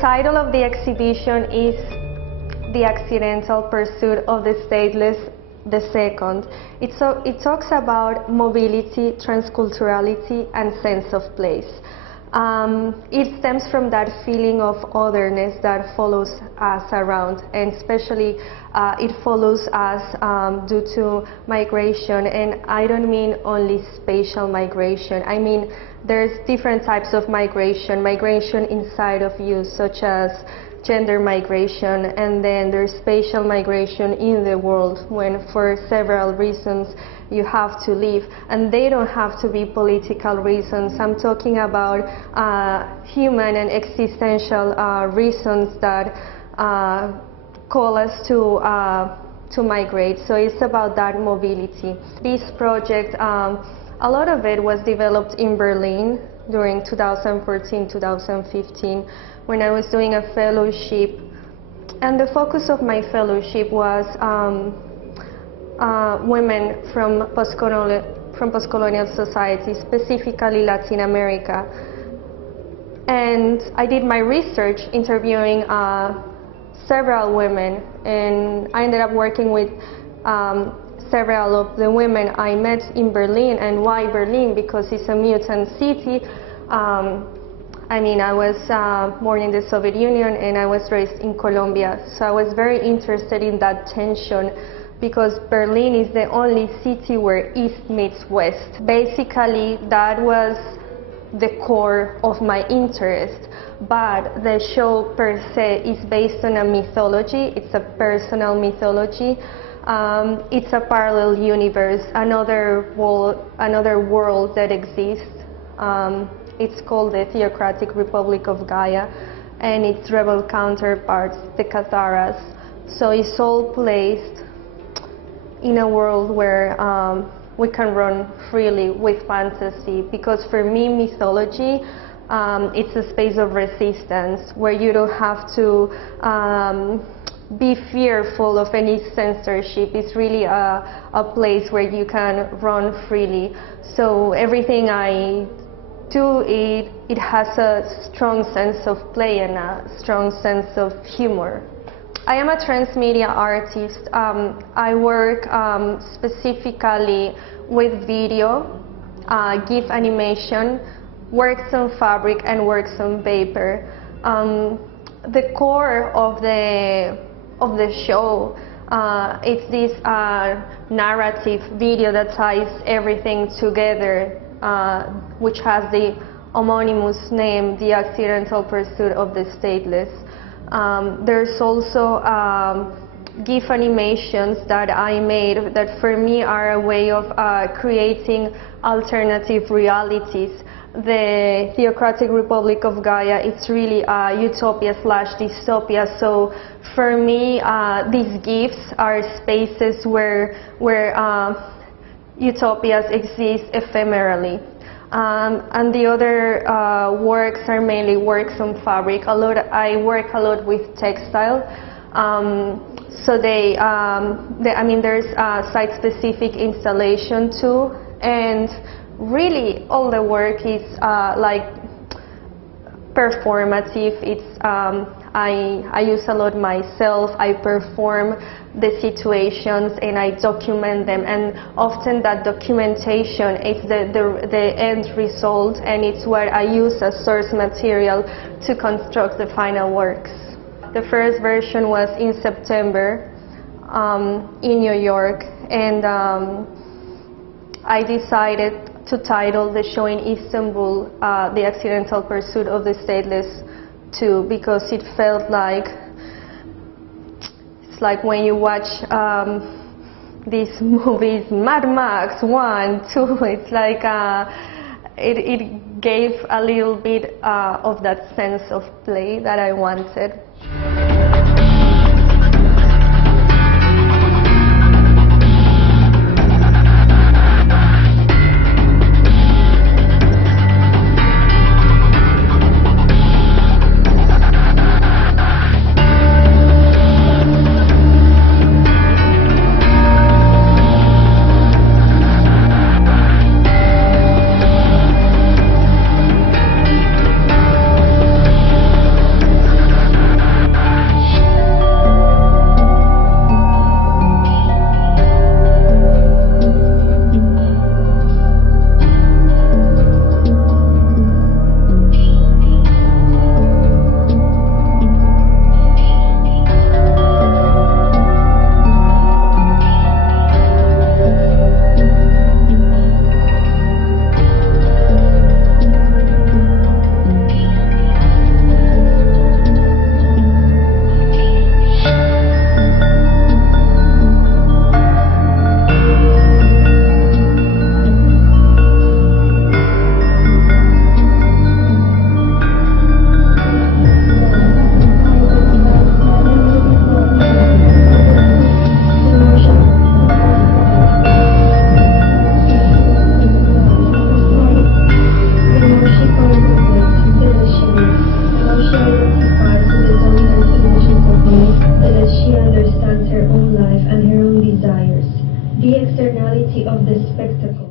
title of the exhibition is The Accidental Pursuit of the Stateless, the Second. It talks about mobility, transculturality, and sense of place. It stems from that feeling of otherness that follows us around, and especially it follows us due to migration. And I don't mean only spatial migration. I mean there's different types of migration inside of you, such as gender migration, and then there's spatial migration in the world, when for several reasons you have to leave, and they don't have to be political reasons. I'm talking about human and existential reasons that call us to migrate. So it's about that mobility. This project, a lot of it was developed in Berlin during 2014-2015 when I was doing a fellowship, and the focus of my fellowship was women from post-colonial society, specifically Latin America. And I did my research interviewing several women, and I ended up working with several of the women I met in Berlin. And why Berlin? Because it's a mutant city. I mean, I was born in the Soviet Union and I was raised in Colombia, so I was very interested in that tension, because Berlin is the only city where East meets West. Basically, that was the core of my interest, but the show per se is based on a mythology. It's a personal mythology. It's a parallel universe, another world that exists. It's called the Theocratic Republic of Gaia, and its rebel counterparts, the Catharas. So it's all placed in a world where we can run freely with fantasy, because for me, mythology, it's a space of resistance where you don't have to be fearful of any censorship. It's really a place where you can run freely. So everything I do, it has a strong sense of play and a strong sense of humor. I am a transmedia artist. I work specifically with video, GIF animation, works on fabric, and works on paper. The core of the show, it's this narrative video that ties everything together, which has the homonymous name, The Accidental Pursuit of the Stateless. There's also GIF animations that I made that for me are a way of creating alternative realities. The Theocratic Republic of Gaia, it's really a utopia/dystopia. So for me, these GIFs are spaces where utopias exist ephemerally. And the other works are mainly works on fabric. I work a lot with textile. So I mean, there's a site-specific installation too, and really all the work is like performative. It's I use a lot myself. I perform the situations and I document them, and often that documentation is the end result, and it's what I use as source material to construct the final works. The first version was in September in New York, and I decided to title the show in Istanbul The Accidental Pursuit of the Stateless too, because it felt like, it's like when you watch these movies, Mad Max 1, 2, it's like it gave a little bit of that sense of play that I wanted. the externality of the spectacle.